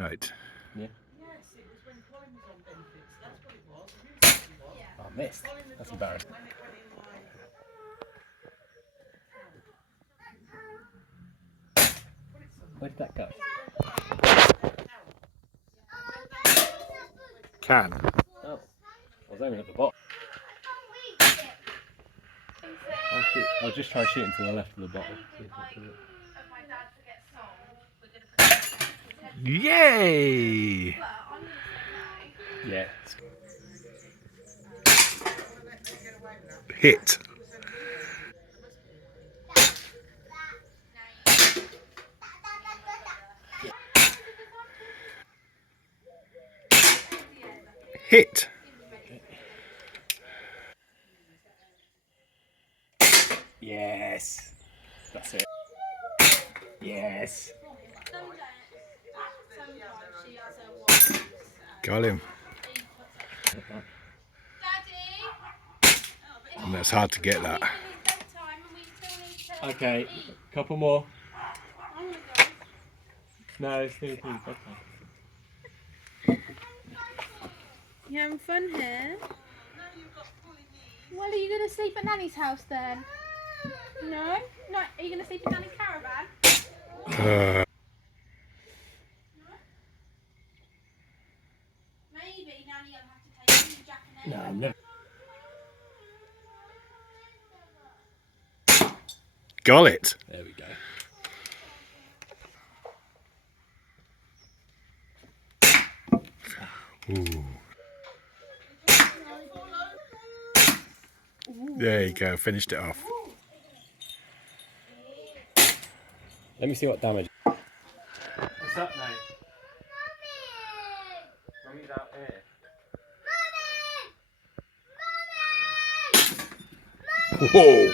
Right. Yeah. Yes, it was when Colin was on benefits. That's what it was. Oh, I missed. That's embarrassing. When it went in my... Where did that go? Can. Oh, I was aiming at the bottom. I'll just try shooting to the left of the bottle. See if that does it. Yay! Yeah. Hit. Hit. Yes. That's it. Yes. Got him. And that's hard to get that. Okay, couple more. No, it's too bedtime. You having fun here? Well, are you going to sleep at Nanny's house then? No? No? Are you going to sleep in Nanny's caravan? Maybe Nanny will have to take you, Jack and Ella. No, never. Got it. There we go. Ooh. There you go. Finished it off. Let me see what damage. What's up, mate? Mummy's out here. Whoa.